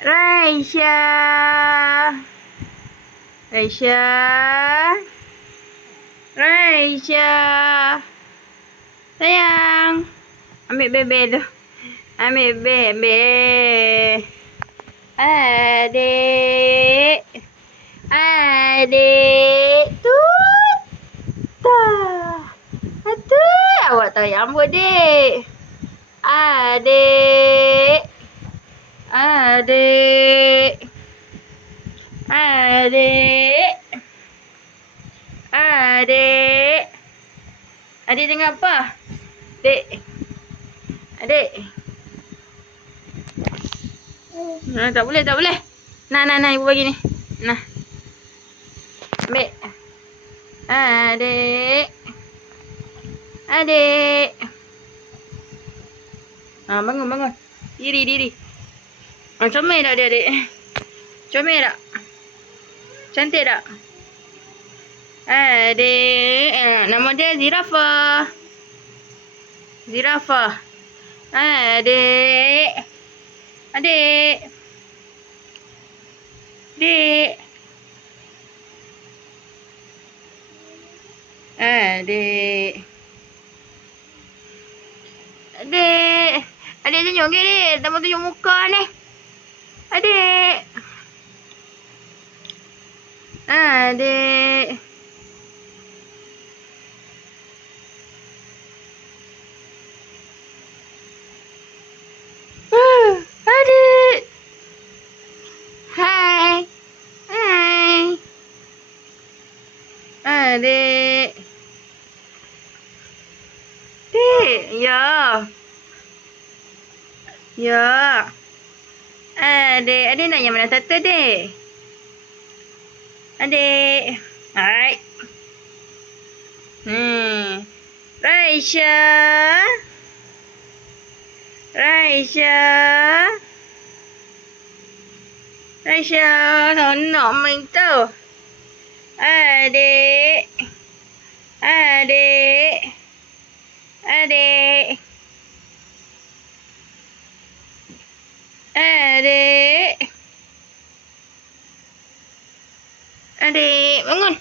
Raisya. Raisya. Raisya. Sayang. Ambil bebe tu. Ambil bebe. Adik. Adik. Tuta. Aduh, awak tarik rambut, dik. Adik. Adik. Adik. Adik. Adik tengok apa? Dek. Adik. Tak boleh, tak boleh. Nah, ibu bagi ni. Nah. Ambil. Adik. Adik. Bangun. Diri. Comel tak dia, adik? Comel tak? Cantik tak? Adik. Nama dia Zirafah. Zirafah. Adik. Adik. Dik. Adik. Adik. Adik tunjuk ke, dik? Tak mau tunjuk muka ni. Adik. Adik. Adik. Hai. Hai. Adik. Dik. Ya. Ya. Adik nak yang mana satu, dik? Adik. Hai. Raisya. Raisya. Raisya. Nak main tu. Adik. Adik. Adik. Adik. Adik, bangun.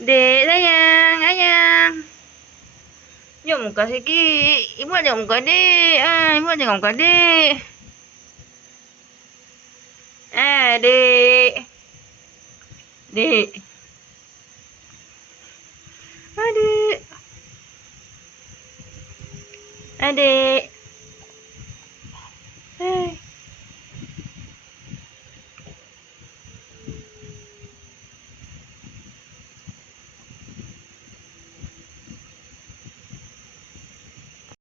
Dek, sayang. Tengok muka sikit. Ibu nak tengok muka dek. Ibu nak tengok muka dek. Adik. Dek. Adik. Adik.